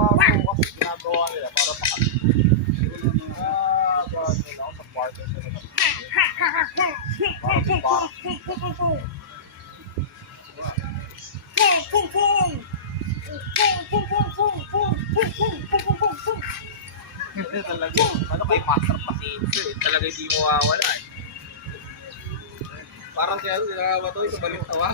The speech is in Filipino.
bago kasi ginagawa nila para gano'n nila ako sa quarter sila na para talaga. Ano kay master pasinto eh. Talaga hindi mo mawawala eh. Parang kaya nila ba ito? Ito balik tawa?